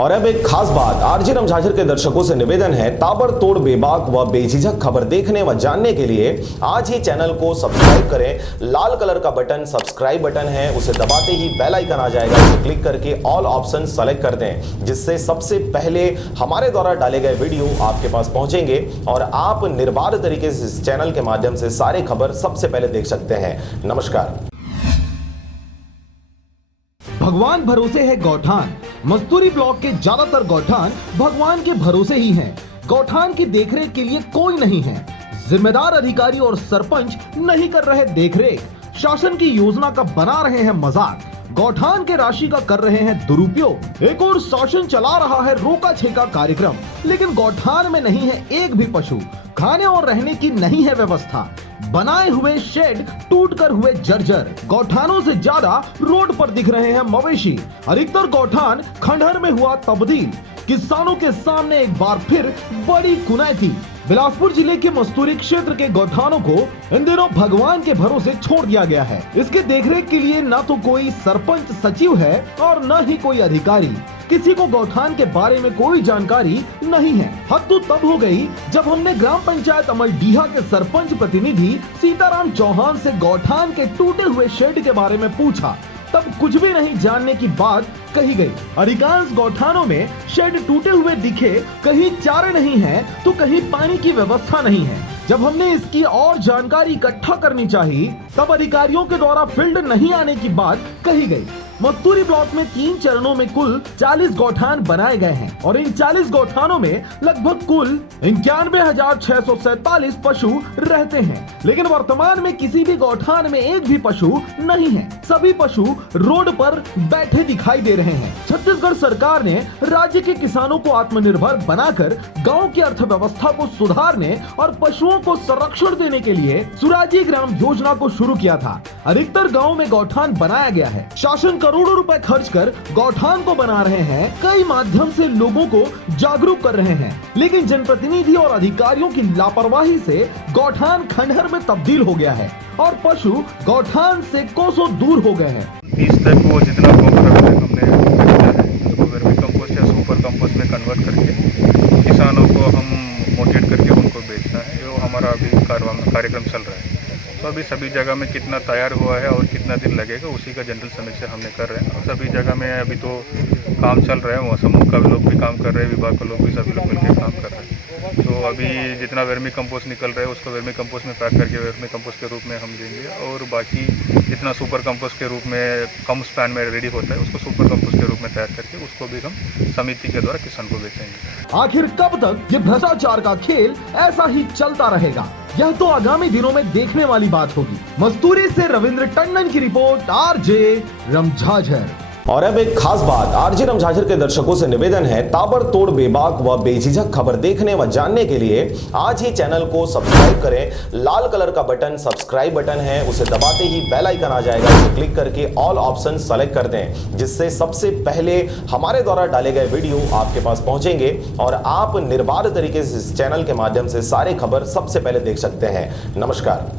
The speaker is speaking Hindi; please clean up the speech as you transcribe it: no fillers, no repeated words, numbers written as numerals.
और अब एक खास बात, आरजे रमझाझर के दर्शकों से निवेदन है, ताबड़तोड़ बेबाक व बेझिझक खबर देखने व जानने के लिए आज ही चैनल को सब्सक्राइब करें। लाल कलर का बटन सब्सक्राइब बटन है, उसे दबाते ही बेल आइकन आ जाएगा, उसे क्लिक करके ऑल ऑप्शन सेलेक्ट कर दें, जिससे सबसे पहले हमारे द्वारा डाले गए वीडियो आपके पास पहुंचेंगे और आप निर्बाध तरीके से इस चैनल के माध्यम से सारे खबर सबसे पहले देख सकते हैं। नमस्कार। भगवान भरोसे है गौठान। मस्तूरी ब्लॉक के ज्यादातर गौठान भगवान के भरोसे ही हैं। गौठान की देखरेख के लिए कोई नहीं है। जिम्मेदार अधिकारी और सरपंच नहीं कर रहे देखरेख। शासन की योजना का बना रहे हैं मजाक। गौठान के राशि का कर रहे हैं दुरुपयोग। एक और शासन चला रहा है रोका छेका कार्यक्रम, लेकिन गौठान में नहीं है एक भी पशु। खाने और रहने की नहीं है व्यवस्था। बनाए हुए शेड टूटकर हुए जर्जर। गौठानों से ज्यादा रोड पर दिख रहे हैं मवेशी। अधिकतर गौठान खंडहर में हुआ तब्दील। किसानों के सामने एक बार फिर बड़ी कुनैती। बिलासपुर जिले के मस्तूरी क्षेत्र के गौठानों को इन दिनों भगवान के भरोसे छोड़ दिया गया है। इसके देखरेख के लिए न तो कोई सरपंच सचिव है और न ही कोई अधिकारी। किसी को गौठान के बारे में कोई जानकारी नहीं है। हद तो तब हो गई जब हमने ग्राम पंचायत अमलडीहा के सरपंच प्रतिनिधि सीताराम चौहान से गौठान के टूटे हुए शेड के बारे में पूछा। तब कुछ भी नहीं जानने की बात कही गई। अधिकांश गौठानों में शेड टूटे हुए दिखे, कहीं चारे नहीं है तो कहीं पानी की व्यवस्था नहीं है। जब हमने इसकी और जानकारी इकट्ठा करनी चाहिए, तब अधिकारियों के द्वारा फील्ड नहीं आने की बात कही गई। मस्तूरी ब्लॉक में 3 चरणों में कुल 40 गौठान बनाए गए हैं और इन 40 गौठानों में लगभग कुल 91,647 पशु रहते हैं। लेकिन वर्तमान में किसी भी गौठान में एक भी पशु नहीं है। सभी पशु रोड पर बैठे दिखाई दे रहे हैं। छत्तीसगढ़ सरकार ने राज्य के किसानों को आत्मनिर्भर बनाकर गाँव की अर्थव्यवस्था को सुधारने और पशुओं को संरक्षण देने के लिए सुराजी ग्राम योजना को शुरू किया था। अधिकतर गाँव में गौठान बनाया गया है। शासन करोड़ों रुपए खर्च कर गौठान को बना रहे हैं। कई माध्यम से लोगों को जागरूक कर रहे हैं, लेकिन जनप्रतिनिधि और अधिकारियों की लापरवाही से गौठान खंडहर में तब्दील हो गया है और पशु गौठान से कोसों दूर हो गए हैं। इस तक वो जितना हमने उसको वर्मी कंपोस्ट या सुपर कंपोस्ट में कन्वर्ट करके किसानों को हम मोटिवेट करके उनको बेचना है। वो हमारा अभी कार्यक्रम चल रहा है। तो अभी सभी जगह में कितना तैयार हुआ है और कितना दिन लगेगा उसी का जनरल समीक्षा हमने कर रहे हैं। और सभी जगह में अभी तो काम चल रहा है। वहाँ समूह का लोग भी काम कर रहे हैं, विभाग के लोग भी, सभी लोग मिलकर काम कर रहे हैं। तो अभी जितना वर्मी कंपोस्ट निकल रहा है उसको वर्मी कंपोस्ट में पैक करके वर्मी कंपोस्ट के रूप में हम देंगे। और बाकी जितना सुपर कंपोस्ट के रूप में कम स्पैन में रेडी होता है उसको सुपर कंपोस्ट के रूप में तैयार करके उसको भी हम समिति के द्वारा किसान को बेचेंगे। आखिर कब तक ये भ्रष्टाचार का खेल ऐसा ही चलता रहेगा, यह तो आगामी दिनों में देखने वाली बात होगी। मस्तूरी से रविंद्र टंडन की रिपोर्ट, आरजे रमझाझर। और अब एक खास बात, आरजे रमझाझर के दर्शकों से निवेदन है, ताबड़तोड़ बेबाक व बेझिझक खबर देखने व जानने के लिए आज ही चैनल को सब्सक्राइब करें। लाल कलर का बटन सब्सक्राइब बटन है, उसे दबाते ही बेल आइकन आ जाएगा, उसे क्लिक करके ऑल ऑप्शन सेलेक्ट कर दें, जिससे सबसे पहले हमारे द्वारा डाले गए वीडियो आपके पास पहुंचेंगे और आप निर्बाध तरीके से इस चैनल के माध्यम से सारे खबर सबसे पहले देख सकते हैं। नमस्कार।